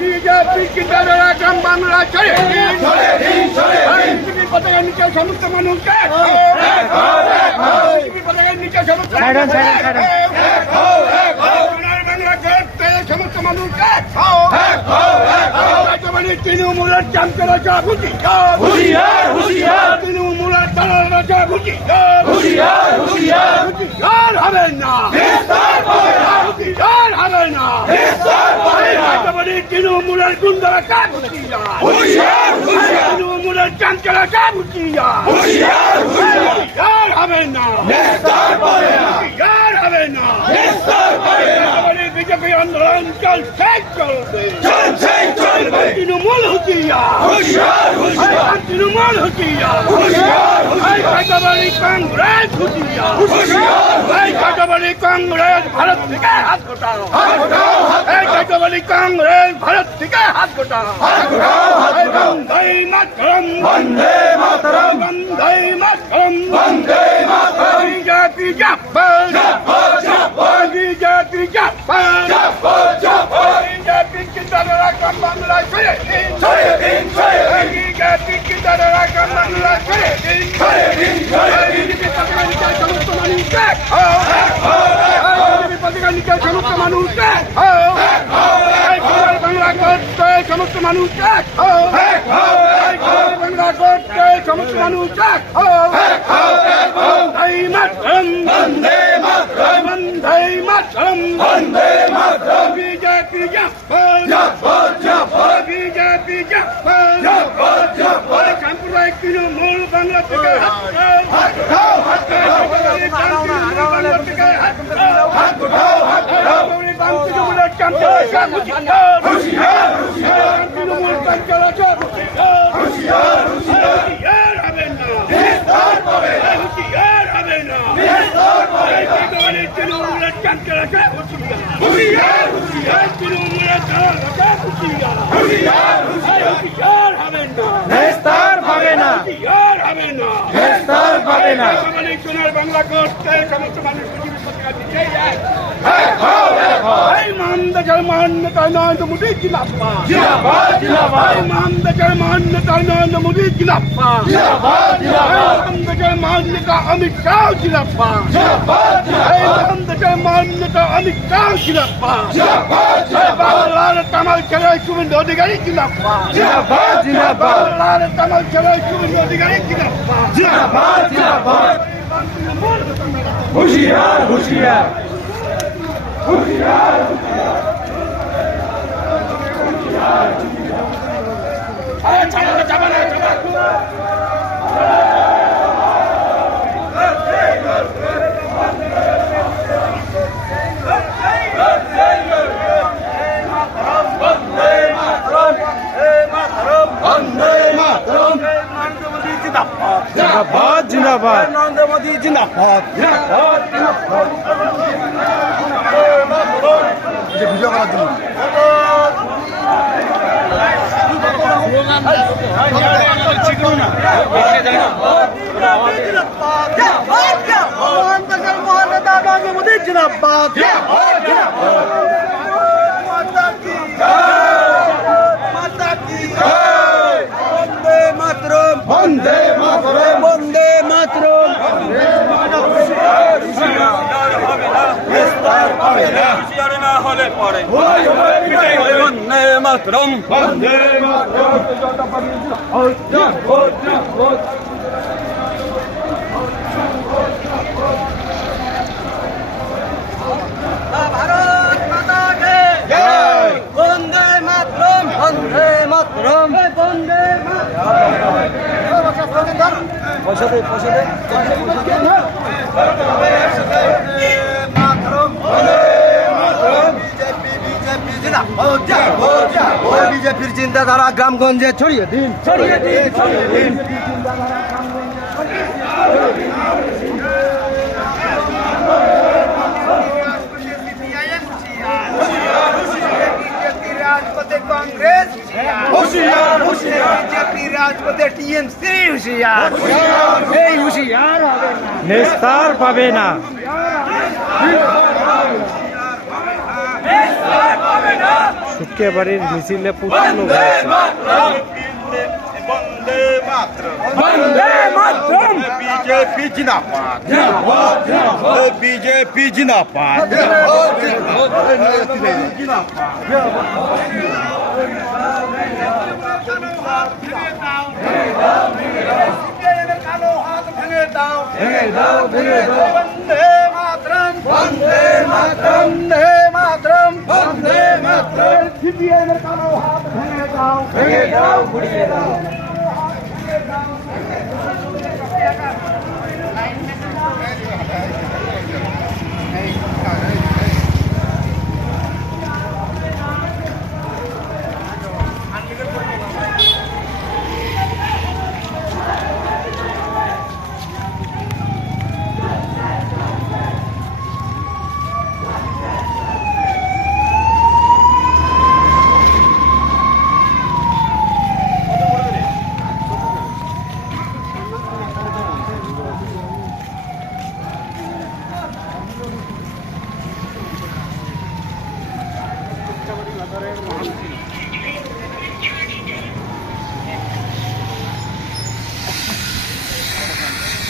BJP চিন্তাধারা গ্রাম বাংলা ছেড়ে পতাকার নিচে সমস্ত মানুষকে পতাকার নিচে সমস্ত বাংলা করতে সমস্ত মানুষকে তৃণমূলের চামচে রাজা বুঝি তৃণমূলের দালাল রাজা বুঝি হবে না হবে না তৃণমূলের গুন্ডারা কা বুঝি তৃণমূলের চামচে রাজা বুঝি হবে না হবে না বিজেপি আন্দোলন চলছে চলবে তৃণমূল তৃণমূল কংগ্রেস কংগ্রেস ভারত থেকে হাত গোটাও কংগ্রেস ভারত থেকে হাত গোটাও বন্দে মাতরম বন্দে মাতরম বন্দে মাতরম বন্দে মাতরম বিজেপি বিজেপি বিজেপি চিন্তাধারা গ্রাম বাংলা ছেড়ে বিজেপি চিন্তাধারা গ্রাম বাংলা ছেড়ে সমস্ত মানুষকে পতাকা নিচে সমস্ত মানুষকে বাংলা করতে সমস্ত মানুষকে বাংলা করতে সমস্ত মানুষকে বন্দে মাতরম বন্দে মাতরম বন্দে মাতরম বিজেপি বিজেপি সাম্প্রদায়িক তৃণমূল বাংলা থেকে তৃণমূলের চামচে তৃণমূল তৃণমূলের চামচে তৃণমূলের সোনার বাংলা করতে সমস্ত মানুষ মানদেশের মান্যতা নরেন্দ্র মোদী জিন্দাবাদ মানদেশের মান্যতা নরেন্দ্র মোদী জিন্দাবাদ মানদেশের মান্যতা অমিত শাহ জিন্দাবাদ মানদেশের মান্যতা অমিত শাহ জিন্দাবাদ বাংলার তামাল ছেড়ে শুভেন্দু অধিকারী জিন্দাবাদ বাংলার তামাল ছেড়ে শুভেন্দু অধিকারী জিন্দাবাদ হুশিয়ার হুশিয়ার হুশিয়ার जिंदाबाद जिंदाबाद नरेंद्र मोदी जिंदाबाद वीडियो करा दूं जिंदाबाद वंदे मातरम वंदे मातरम না হলে পরে वंदे मातरम वंदे मातरम भारत माता के जय वंदे मातरम वंदे मातरम वंदे পয়সা দে বিজেপির চিন্তাধারা গ্রামগঞ্জে ছড়িয়ে দিন कांग्रेस होशियार बीजेपी राजपथे टीएमसी होशियार होशियार निस्तार पावे ना সুটকে বাড়ির মিছিলে প্রচুর লোক হয়েছে। বন্দে মাতরম বন্দে মাতরম বিজেপি জিন্দাবাদ বিজেপি জিন্দাবাদ বন্দে মাতরম বন্দে মাতরম বন্দে মাতরম বন্দে মাতরম সিপিএমের কালো হাত ভেঙে দাও ঘুরিয়ে দাও মহান ছিল।